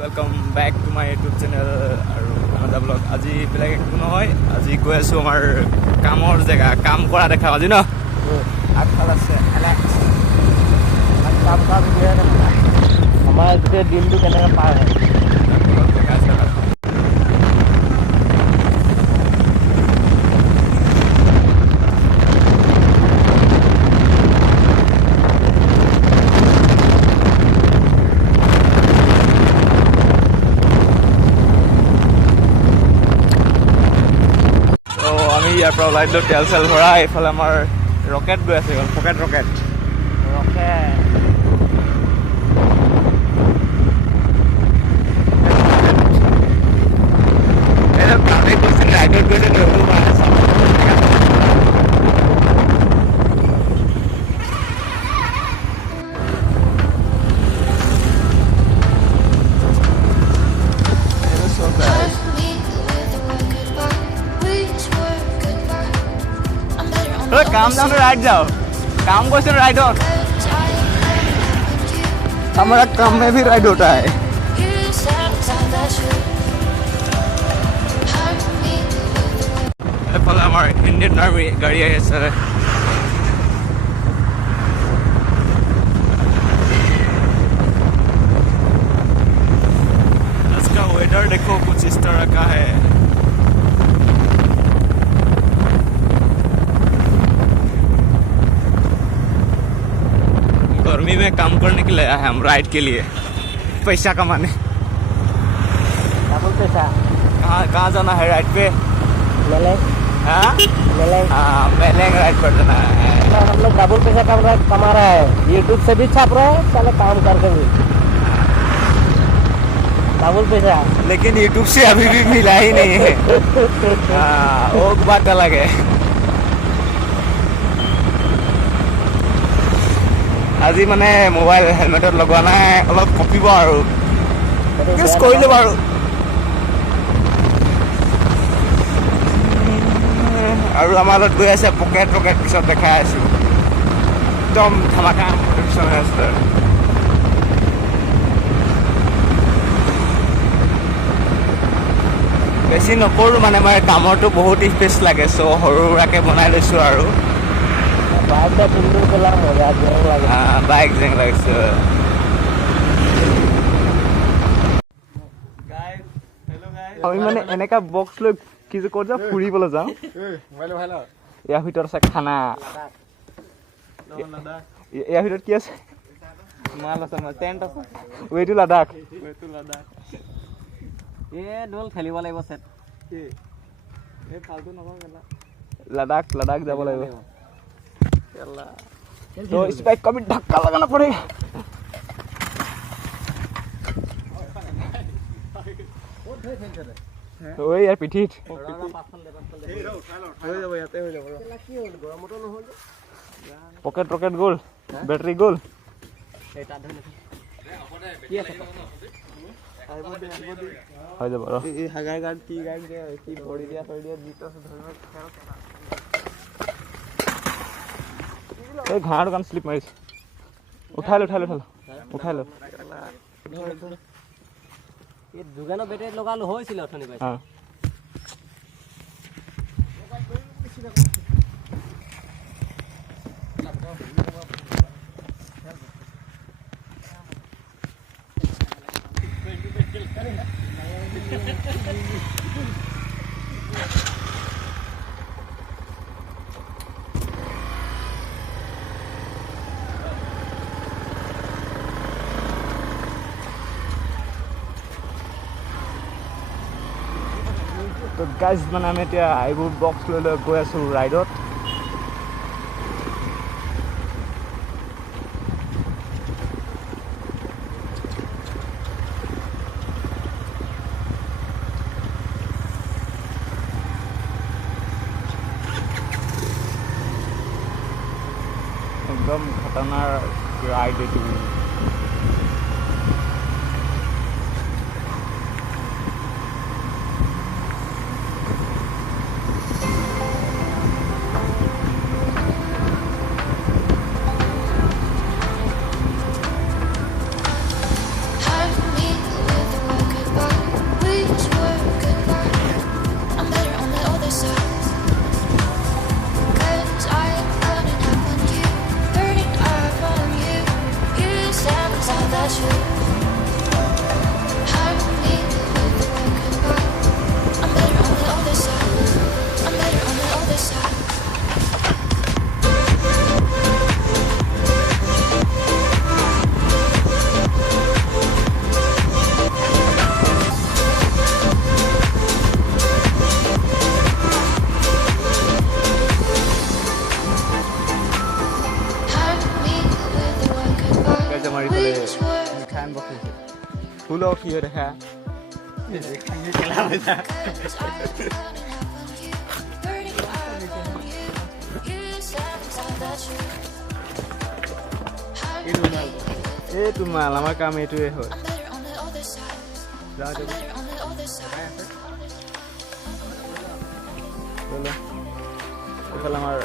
welcome back to my YouTube channel और आनादा blog आज बेलेग एक नय आज गई आसो आमार कामर जगह काम करा देखा आज न आगफाल आछे काम हमारे दिन के पार है ইয়াৰ পৰা ওলাই দিলোঁ তেল চেল ভৰা এইফালে আমাৰ ৰকেট গৈ আছে পকেট ৰকেট काम जाओ राइट जाओ काम को सिर्फ राइट और हमारा काम में भी राइड होता है हमारे इंडियन आर्मी गाड़ी है सर इसका वेदर देखो कुछ इस तरह का है गर्मी में काम करने के लिए आए हम राइड के लिए पैसा कमाने डबल पैसा कहाँ जाना है राइड पे मेलेंग हाँ मेलेंग राइड पर जाना है हम लोग डबल पैसा कमा रहा है यूट्यूब से भी छाप रहा है साले काम करके भी डबल पैसा लेकिन यूट्यूब से अभी भी मिला ही नहीं है हाँ वो बात अलग है আজি মানে মোবাইল হেলমেটত লগোৱা নাই অলপ কপিব আৰু কেছ কৰিলে বাৰু আৰু আমাৰ লগত গৈ আছে পকেট ৰকেট পিছত দেখাই আছোঁ একদম ধামাকা প্ৰডাকশ্যন হৈ আছে বেছি নকৰোঁ মানে মই কামৰটো বহুত স্পেচ লাগে চ' সৰু সুৰাকৈ বনাই লৈছোঁ আৰু बाइक जेंग लगे আমি মানে এনেকা বক্স লৈ কি যে ক'ত যাওঁ ফুৰিবলৈ যাওঁ ইয়াৰ ভিতৰত আছে খানা ইয়াৰ ভিতৰত কি আছে মাল আছে টেণ্ট আছে ৱেইটো লাডাখ ঢোল খেলিব লাগিব সেট ফালতু নকওঁ লাডাখ যাব লাগিব तो इस बाइक का भी धक्का लगाना पड़ेगा ওই यार পিঠিত পকেট রকেট গোল ব্যাটারি গোল হৈ যাব এই হাগাৰ গাৰ্ড কি ভৰি দিয়া থৈ দিয়া জিত আছে ধৰিব এই ঘাঁৰ দোকান স্লিপ মাৰিছে উঠাই লো এই দোকানৰ বেটেৰী লগালো হৈছিল অথনি পাই तो गाइज মানে আমি এতিয়া এইবোৰ বক্স লৈ গৈ আছোঁ ৰাইডত একদম খতৰনাক ৰাইড এইটো ভুলও কি হৈ দেখা এইটো মাল আমাৰ কাম এইটোৱে হয় এইফালে আমাৰ